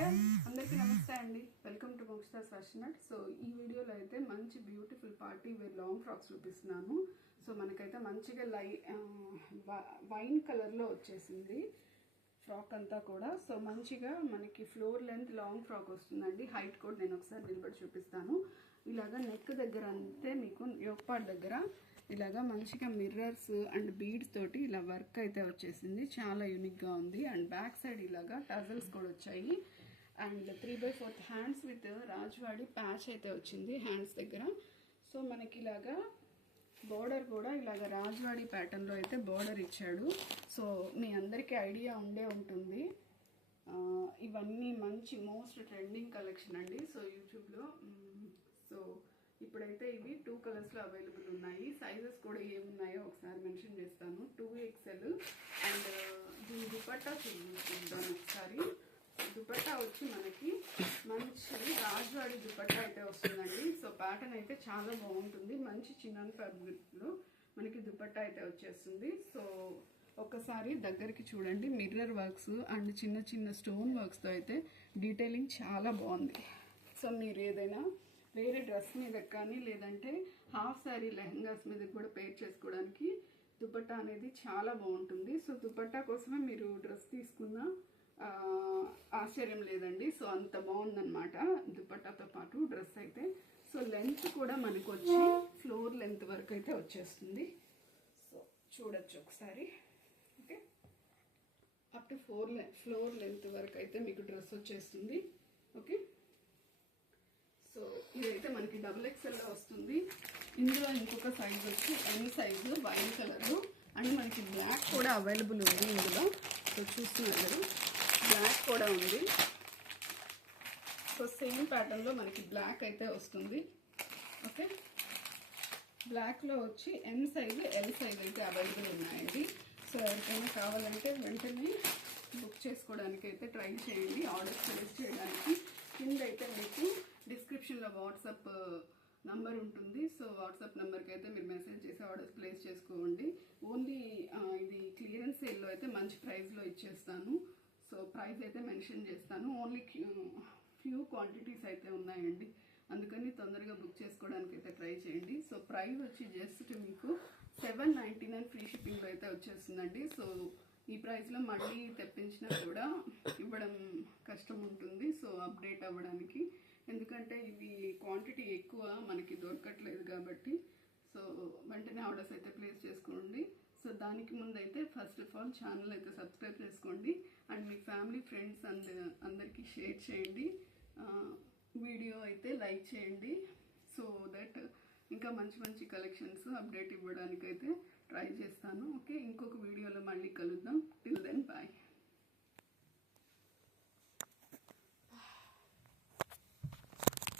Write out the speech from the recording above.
Hi అందరికీ నమస్తే అండి. Welcome to Mokshita's fashion art. So ఈ వీడియోలో అయితే మంచి beautiful party wear long frocks చూపిస్తున్నాను. సో మనకైతే మంచిగా వైన్ కలర్లో వచ్చేసింది ఫ్రాక్ అంతా కూడా. సో మంచిగా మనకి ఫ్లోర్ లెంత్ లాంగ్ ఫ్రాక్ వస్తుందండి. హైట్ కూడా నేను ఒకసారి నిలబడి చూపిస్తాను. ఇలాగా నెక్ దగ్గర అంతే మీకు యోక్ పార్ట్ దగ్గర ఇలాగా మంచిగా మిర్రర్స్ అండ్ బీడ్స్ తోటి ఇలా వర్క్ అయితే వచ్చేసింది. చాలా యూనిక్గా ఉంది. అండ్ బ్యాక్ సైడ్ ఇలాగా టజల్స్ కూడా వచ్చాయి. And 3/4 hands with Rajwadi patch అయితే వచ్చింది హ్యాండ్స్ దగ్గర. సో మనకి ఇలాగా బోర్డర్ కూడా ఇలాగ రాజ్వాడి ప్యాటర్న్లో అయితే బోర్డర్ ఇచ్చాడు. సో మీ అందరికీ ఐడియా ఉండే ఉంటుంది. ఇవన్నీ మంచి మోస్ట్ ట్రెండింగ్ కలెక్షన్ అండి. సో యూట్యూబ్లో సో ఇప్పుడైతే ఇవి 2 కలర్స్లో అవైలబుల్ ఉన్నాయి. సైజెస్ కూడా ఏమున్నాయో ఒకసారి మెన్షన్ చేస్తాను. 2XL అండ్ దీని దుపట్టా చూద్దాం ఒకసారి. దుపట్టా వచ్చి మనకి మంచి రాజ్వాడి దుపట్టా అయితే వస్తుందండి. సో ప్యాటర్న్ అయితే చాలా బాగుంటుంది. మంచి చిన్న ఫ్యాబ్రిక్లో మనకి దుపట్టా అయితే వచ్చేస్తుంది. సో ఒక్కసారి దగ్గరికి చూడండి. మిర్రర్ వర్క్స్ అండ్ చిన్న చిన్న స్టోన్ వర్క్స్తో అయితే డీటెయిలింగ్ చాలా బాగుంది. సో మీరు ఏదైనా వేరే డ్రెస్ మీద కానీ లేదంటే హాఫ్ శారీ లెహంగాస్ మీద కూడా పేర్ చేసుకోవడానికి దుపట్టా అనేది చాలా బాగుంటుంది. సో దుపట్టా కోసమే మీరు డ్రెస్ తీసుకున్న ఆశ్చర్యం లేదండి. సో అంత బాగుందన్నమాట దుపట్టాతో పాటు డ్రెస్ అయితే. సో లెంత్ కూడా మనకు వచ్చి ఫ్లోర్ లెంత్ వరకు అయితే వచ్చేస్తుంది. సో చూడొచ్చు ఒకసారి. Okay, up to floor length వరకు అయితే మీకు డ్రెస్ వచ్చేస్తుంది. ఓకే, సో ఇదైతే మనకి XXL వస్తుంది. ఇందులో ఇంకొక సైజ్ వచ్చి M size wine colour and మనకి బ్లాక్ కూడా అవైలబుల్ ఉంది ఇందులో. సో చూస్తున్నారు బ్లాక్ కూడా ఉంది. సో సేమ్ ప్యాటర్న్లో మనకి బ్లాక్ అయితే వస్తుంది. ఓకే, బ్లాక్లో వచ్చి M సైజు L సైజ్ అయితే అవైలబుల్ ఉన్నాయండి. సో ఎవరికైనా కావాలంటే వెంటనే బుక్ చేసుకోవడానికి అయితే ట్రై చేయండి. ఆర్డర్స్ ప్లేస్ చేయడానికి కింద అయితే మీకు డిస్క్రిప్షన్లో వాట్సాప్ నంబర్ ఉంటుంది. సో వాట్సాప్ నెంబర్కి అయితే మీరు మెసేజ్ చేసి ఆర్డర్స్ ప్లేస్ చేసుకోండి. ఓన్లీ ఇది క్లియరెన్స్ సేల్లో అయితే మంచి ప్రైస్లో ఇచ్చేస్తాను. సో ప్రైస్ అయితే మెన్షన్ చేస్తాను. ఓన్లీ ఫ్యూ క్వాంటిటీస్ అయితే ఉన్నాయండి. అందుకని తొందరగా బుక్ చేసుకోవడానికి అయితే ట్రై చేయండి. సో ప్రైస్ వచ్చి జస్ట్ మీకు 799 ఫ్రీ షిప్పింగ్లో అయితే వచ్చేస్తుందండి. సో ఈ ప్రైస్లో మళ్ళీ తెప్పించినా కూడా ఇవ్వడం కష్టం ఉంటుంది. సో అప్డేట్ అవ్వడానికి, ఎందుకంటే ఇవి క్వాంటిటీ ఎక్కువ మనకి దొరకట్లేదు కాబట్టి. సో వెంటనే ఆర్డర్స్ అయితే ప్లేస్ చేసుకోండి. సో దానికి ముందు అయితే ఫస్ట్ ఆఫ్ ఆల్ ఛానల్ అయితే సబ్స్క్రైబ్ చేసుకోండి అండ్ మీ ఫ్యామిలీ ఫ్రెండ్స్ అందరికీ షేర్ చేయండి. వీడియో అయితే లైక్ చేయండి. సో దట్ ఇంకా మంచి మంచి కలెక్షన్స్ అప్డేట్ ఇవ్వడానికి అయితే ట్రై చేస్తాను. ఓకే, ఇంకొక వీడియోలో మళ్ళీ కలుద్దాం.